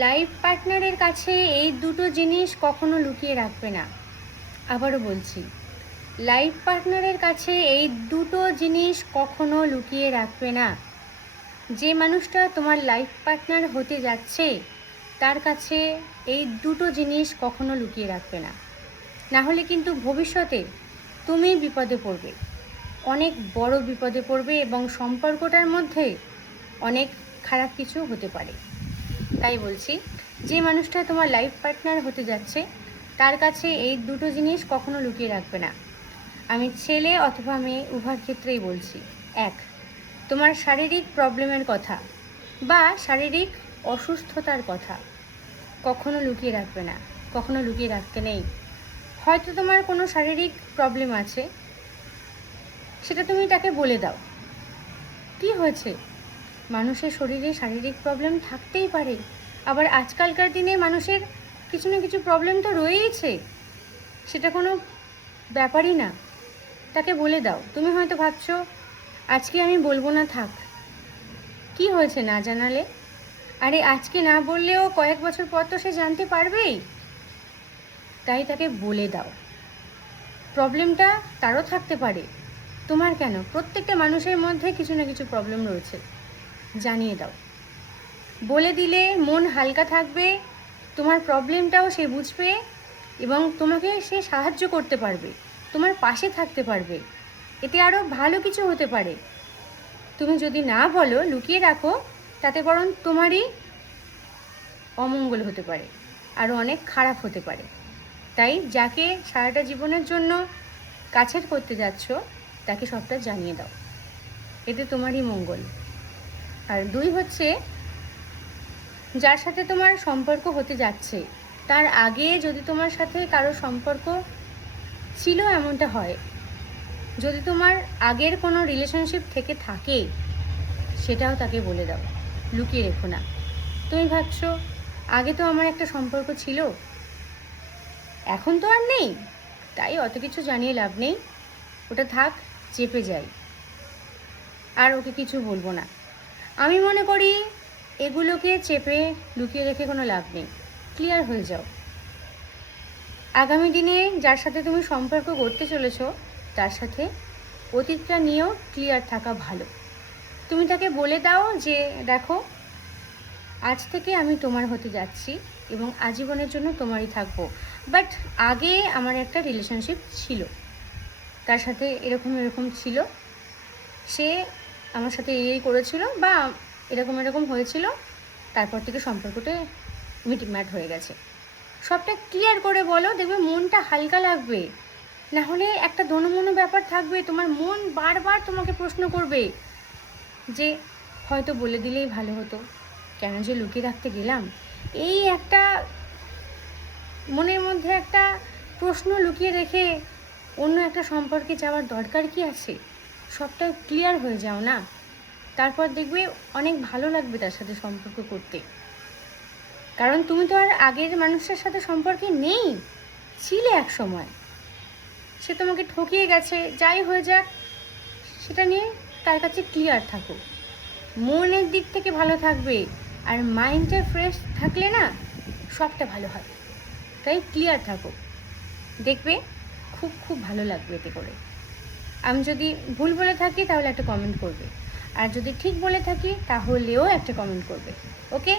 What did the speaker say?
Life পার্টনারের কাছে এই দুটো জিনিস কখনো লুকিয়ে রাখবে না। আবারও বলছি, লাইফ পার্টনারের কাছে এই দুটো জিনিস কখনো লুকিয়ে রাখবে না। যে মানুষটা তোমার লাইফ পার্টনার হতে যাচ্ছে তার কাছে এই দুটো জিনিস কখনো লুকিয়ে রাখবে না। না হলে কিন্তু ভবিষ্যতে তুমি বিপদে পড়বে, অনেক বড় বিপদে পড়বে এবং সম্পর্কটার মধ্যে অনেক খারাপ কিছু হতে পারে। তাই বলছি, যে মানুষটা তোমার লাইফ পার্টনার হতে যাচ্ছে তার কাছে এই দুটো জিনিস কখনো লুকিয়ে রাখবে না। আমি ছেলে অথবা মেয়ে উভয় ক্ষেত্রেই বলছি। এক, তোমার শারীরিক প্রবলেমের কথা বা শারীরিক অসুস্থতার কথা কখনো লুকিয়ে রাখবে না, কখনো লুকিয়ে রাখতে নেই। হয়তো তোমার কোনো শারীরিক প্রবলেম আছে, সেটা তুমি তাকে বলে দাও। কি হয়েছে? মানুষের শরীরে শারীরিক প্রবলেম থাকতেই পারে, আবার আজকালকার দিনে মানুষের কিছু না কিছু প্রবলেম তো রয়েইছে, সেটা কোনো ব্যাপারই না। তাকে বলে দাও। তুমি হয়তো ভাবছো আজকে আমি বলবো না, থাক, কি হয়েছে না জানালে? আরে আজকে না বললেও কয়েক বছর পর তো সে জানতে পারবেই। তাই তাকে বলে দাও। প্রবলেমটা তারও থাকতে পারে, তোমার কেন? প্রত্যেকটা মানুষের মধ্যে কিছু না কিছু প্রবলেম রয়েছে, জানিয়ে দাও। বলে দিলে মন হালকা থাকবে, তোমার প্রবলেমটাও সে বুঝবে এবং তোমাকে সে সাহায্য করতে পারবে, তোমার পাশে থাকতে পারবে। এতে আরও ভালো কিছু হতে পারে। তুমি যদি না বলো, লুকিয়ে রাখো, তাতে বরং তোমারই অমঙ্গল হতে পারে, আরও অনেক খারাপ হতে পারে। তাই যাকে সারাটা জীবনের জন্য কাছের করতে যাচ্ছ তাকে সবটা জানিয়ে দাও, এতে তোমারই মঙ্গল। আর দুই হচ্ছে, যার সাথে তোমার সম্পর্ক হতে যাচ্ছে তার আগে যদি তোমার সাথে কারো সম্পর্ক ছিল এমনটা হয়, যদি তোমার আগের কোনো রিলেশনশিপ থেকে থাকে, সেটাও তাকে বলে দাও, লুকিয়ে রেখো না। তুমি ভাবছো আগে তো আমার একটা সম্পর্ক ছিল, এখন তো আর নেই, তাই অত কিছু জানিয়ে লাভ নেই, ওটা থাক, চেপে যাই, আর ওকে কিছু বলবো না। আমি মনে করি এগুলোকে চেপে লুকিয়ে রেখে কোনো লাভ নেই, ক্লিয়ার হয়ে যাও। আগামী দিনে যার সাথে তুমি সম্পর্ক করতে চলেছো তার সাথে অতীতটা নিয়েও ক্লিয়ার থাকা ভালো। তুমি তাকে বলে দাও যে দেখো, আজ থেকে আমি তোমার হতে যাচ্ছি এবং আজীবনের জন্য তোমারই থাকবো, বাট আগে আমার একটা রিলেশনশিপ ছিল, তার সাথে এরকম এরকম ছিল, সে আমার সাথে এই করেছিল বা এরকম এরকম হয়েছিল, তারপর থেকে সম্পর্কটা মিটমাট হয়ে গেছে। সবটা ক্লিয়ার করে বলো, দেখবে মনটা হালকা লাগবে। না হলে একটা দোনোমনো ব্যাপার থাকবে, তোমার মন বারবার তোমাকে প্রশ্ন করবে যে হয়তো বলে দিলেই ভালো হতো, কেন যে লুকিয়ে রাখতে গেলাম। এই একটা মনের মধ্যে একটা প্রশ্ন লুকিয়ে রেখে অন্য একটা সম্পর্কে যাওয়ার দরকার কি আছে? সবটা ক্লিয়ার হয়ে যাও না, তারপর দেখবে অনেক ভালো লাগবে তার সাথে সম্পর্ক করতে। কারণ তুমি তো আর আগের মানুষের সাথে সম্পর্কে নেই, ছিলে এক সময়, সে তোমাকে ঠকিয়ে গেছে, যাই হয়ে যাক সেটা নিয়ে তার কাছে ক্লিয়ার থাকো। মনের দিক থেকে ভালো থাকবে, আর মাইন্ডটা ফ্রেশ থাকলে না সবটা ভালো হয়। তাই ক্লিয়ার থাকো, দেখবে খুব খুব ভালো লাগবে এতে করে। আমি যদি ভুল বলে থাকি তাহলে একটা কমেন্ট করবে, আর যদি ঠিক বলে থাকি তাহলেও একটা কমেন্ট করবে। ওকে?